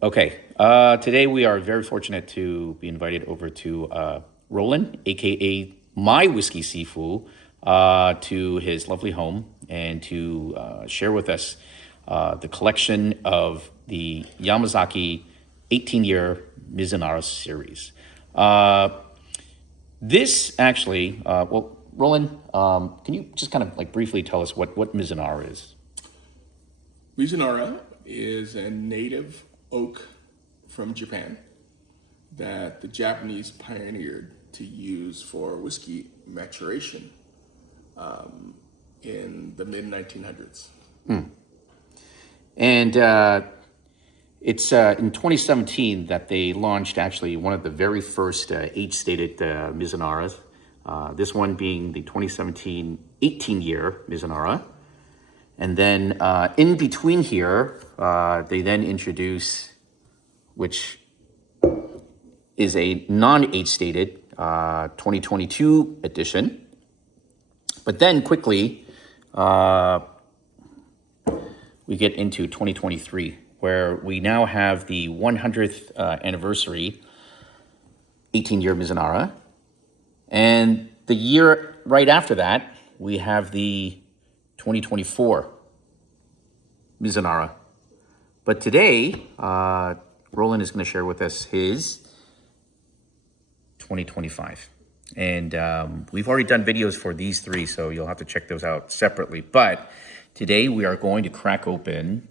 Okay. Today we are very fortunate to be invited over to Roland, aka My Whiskey Sifu, to his lovely home and to share with us the collection of the Yamazaki 18-year Mizunara series. Uh, this actually, Roland, can you just kind of like briefly tell us what Mizunara is? Mizunara is a native oak from Japan that the Japanese pioneered to use for whiskey maturation in the mid 1900s. And it's in 2017 that they launched actually one of the very first age-stated Mizunaras. This one being the 2017 18-year Mizunara. And then in between here, they then introduce, which is a non-age-stated 2022 edition. But then quickly, we get into 2023, where we now have the 100th anniversary 18-year Mizunara. And the year right after that, we have the 2024 Mizunara. But today, Roland is going to share with us his 2025. And we've already done videos for these three, so you'll have to check those out separately. But today we are going to crack open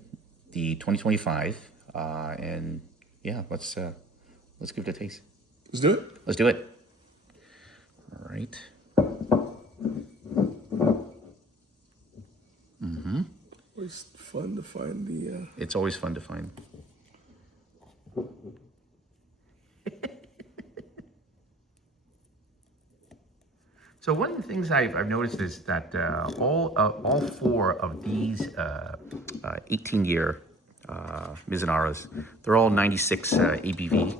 the 2025, and yeah, let's give it a taste. Let's do it. Let's do it. All right. Always fun to find the. It's always fun to find. So one of the things I've noticed is that all four of these 18-year Mizunaras, they're all 96 ABV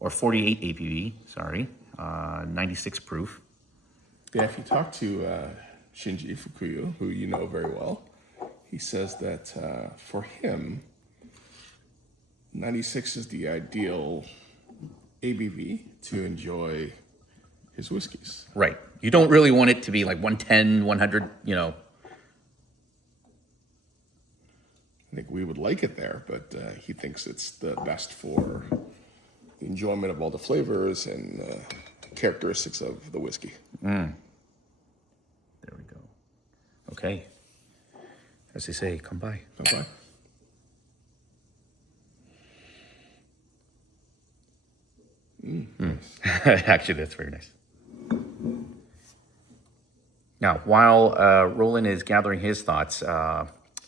or 48 ABV. Sorry, 96 proof. Yeah, if you talk to Shinji Fukuyu, who you know very well, he says that for him, 96 is the ideal ABV to enjoy his whiskeys. Right. You don't really want it to be like 110, 100, you know. I think we would like it there, but he thinks it's the best for the enjoyment of all the flavors and characteristics of the whiskey. There we go. Okay. As they say, come by. Okay. Nice. Actually, that's very nice. Now, while Roland is gathering his thoughts,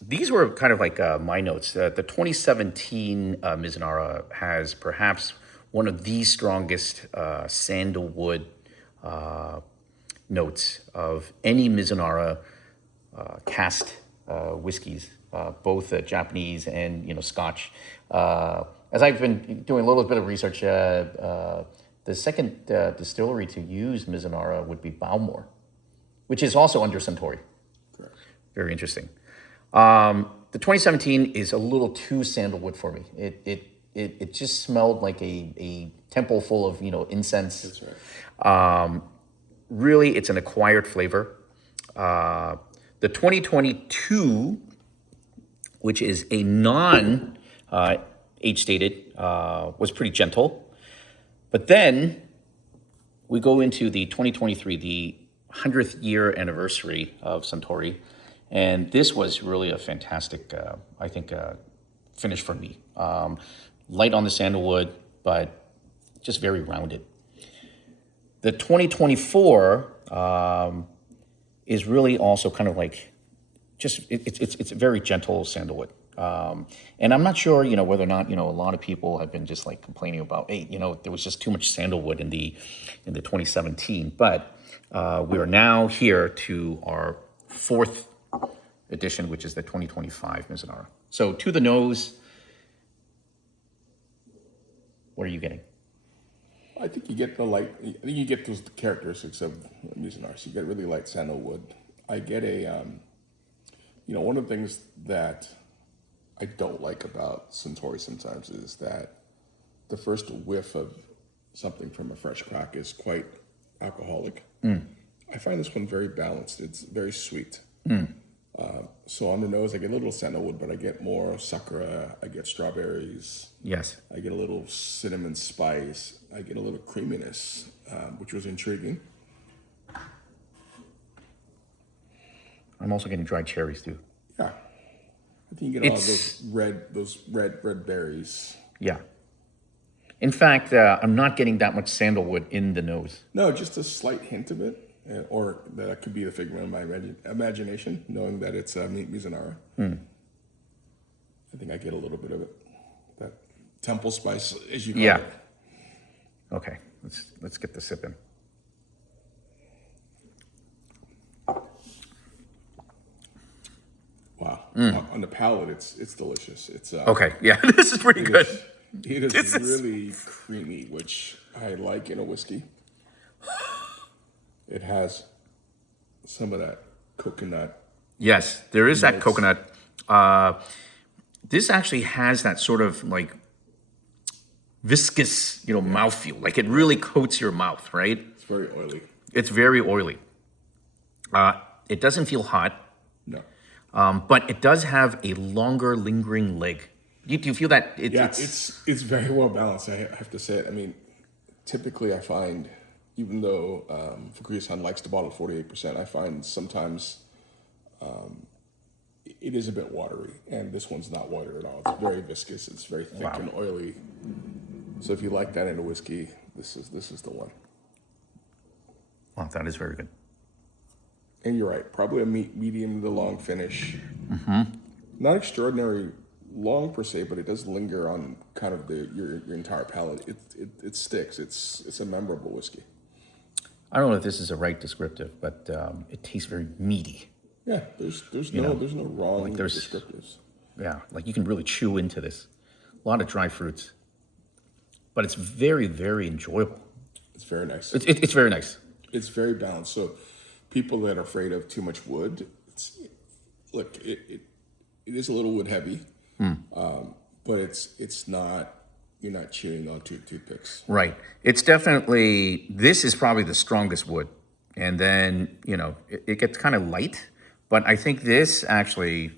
these were kind of like my notes. The 2017 Mizunara has perhaps one of the strongest sandalwood notes of any Mizunara cast whiskeys, both Japanese and Scotch. As I've been doing a little bit of research, the second distillery to use Mizunara would be Bowmore, which is also under Suntory. Correct. Very interesting. The 2017 is a little too sandalwood for me. It just smelled like a temple full of incense. That's right. Really, it's an acquired flavor. The 2022, which is a non age stated, was pretty gentle. But then we go into the 2023, the 100th year anniversary of Suntory. And this was really a fantastic, I think, finish for me. Light on the sandalwood, but just very rounded. The 2024 is really also kind of like it's a very gentle sandalwood. And I'm not sure, whether or not, a lot of people have been just like complaining about, hey, there was just too much sandalwood in the 2017. But we are now here to our fourth edition, which is the 2025 Mizunara. So to the nose, what are you getting? I think you get the light. I think you get those characteristics of Mizunara. So you get really light sandalwood. I get a, one of the things that I don't like about Suntory sometimes is that the first whiff of something from a fresh crack is quite alcoholic. I find this one very balanced. It's very sweet. So on the nose, I get a little sandalwood, but I get more sakura. I get strawberries. Yes. I get a little cinnamon spice. I get a little creaminess, which was intriguing. I'm also getting dried cherries too. Yeah, I think you get all those red berries. Yeah. In fact, I'm not getting that much sandalwood in the nose. No, just a slight hint of it, or that could be the figment of my imagination, knowing that it's Mizunara. I think I get a little bit of it, that temple spice, as you call it. Okay, let's get the sip in. Wow. On the palate, it's delicious. It's Okay, yeah, this is pretty good. It is really creamy, which I like in a whiskey. It has some of that coconut. Yes, there is that coconut. This actually has that sort of like viscous, mouthfeel. Like it really coats your mouth, right? It's very oily. It's very oily. It doesn't feel hot, No. but it does have a longer lingering leg. Do you feel that? It's very well balanced. I have to say it. I mean, typically I find, even though Fukuya-san likes to bottle 48%, I find sometimes it is a bit watery, and this one's not watery at all. It's very viscous. It's very thick and oily. So if you like that in a whiskey, this is the one. Wow, that is very good. And you're right, probably a medium to long finish. Not extraordinary long per se, but it does linger on kind of your entire palate. It sticks. It's a memorable whiskey. I don't know if this is a right descriptive, but it tastes very meaty. Yeah, there's no wrong descriptives. Yeah, like you can really chew into this. A lot of dry fruits, but it's very, very enjoyable. It's very nice. It's very nice. It's very balanced. So people that are afraid of too much wood, it is a little wood heavy, but it's not. You're not chewing on two toothpicks. Right. It's definitely, this is probably the strongest wood. And then, it gets kind of light. But I think this actually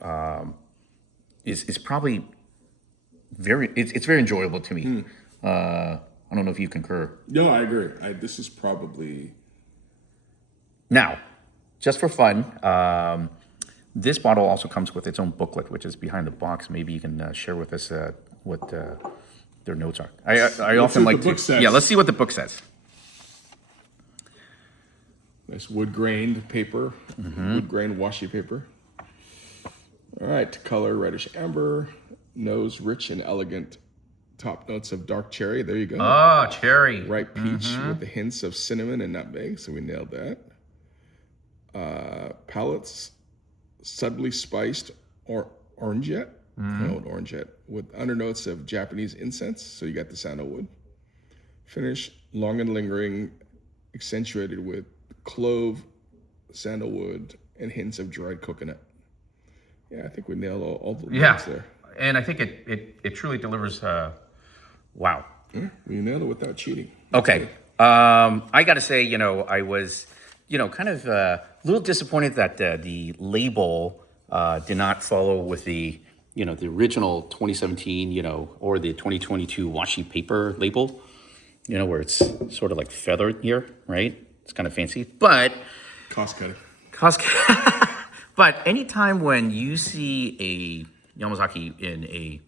is probably it's very enjoyable to me. I don't know if you concur. No, I agree. This is probably... Now, just for fun, this bottle also comes with its own booklet, which is behind the box. Maybe you can share with us what their notes are. I often like to. Yeah, let's see what the book says. Nice wood-grained paper, wood-grained washi paper. All right, color reddish amber, nose rich and elegant, top notes of dark cherry. There you go. Oh, cherry. Ripe peach with the hints of cinnamon and nutmeg, so we nailed that. Palates, subtly spiced orangeette, orangeette, with undernotes of Japanese incense, so you got the sandalwood. Finish, long and lingering, accentuated with clove, sandalwood, and hints of dried coconut. Yeah, I think we nailed all the notes there. And I think it truly delivers. Wow. Yeah, we nailed it without cheating. Okay. I got to say, I was, kind of a little disappointed that the label did not follow with the, the original 2017, or the 2022 washi paper label, where it's sort of like feathered here, right? It's kind of fancy, but Cost cutting. But anytime when you see a Yamazaki in a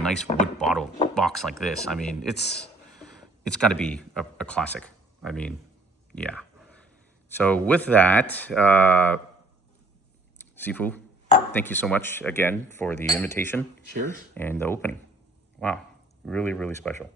nice wood bottle box like this, I mean, it's got to be a classic. I mean, yeah. So with that, Sifu, thank you so much again for the invitation. Cheers. And the opening. Wow, really, really special.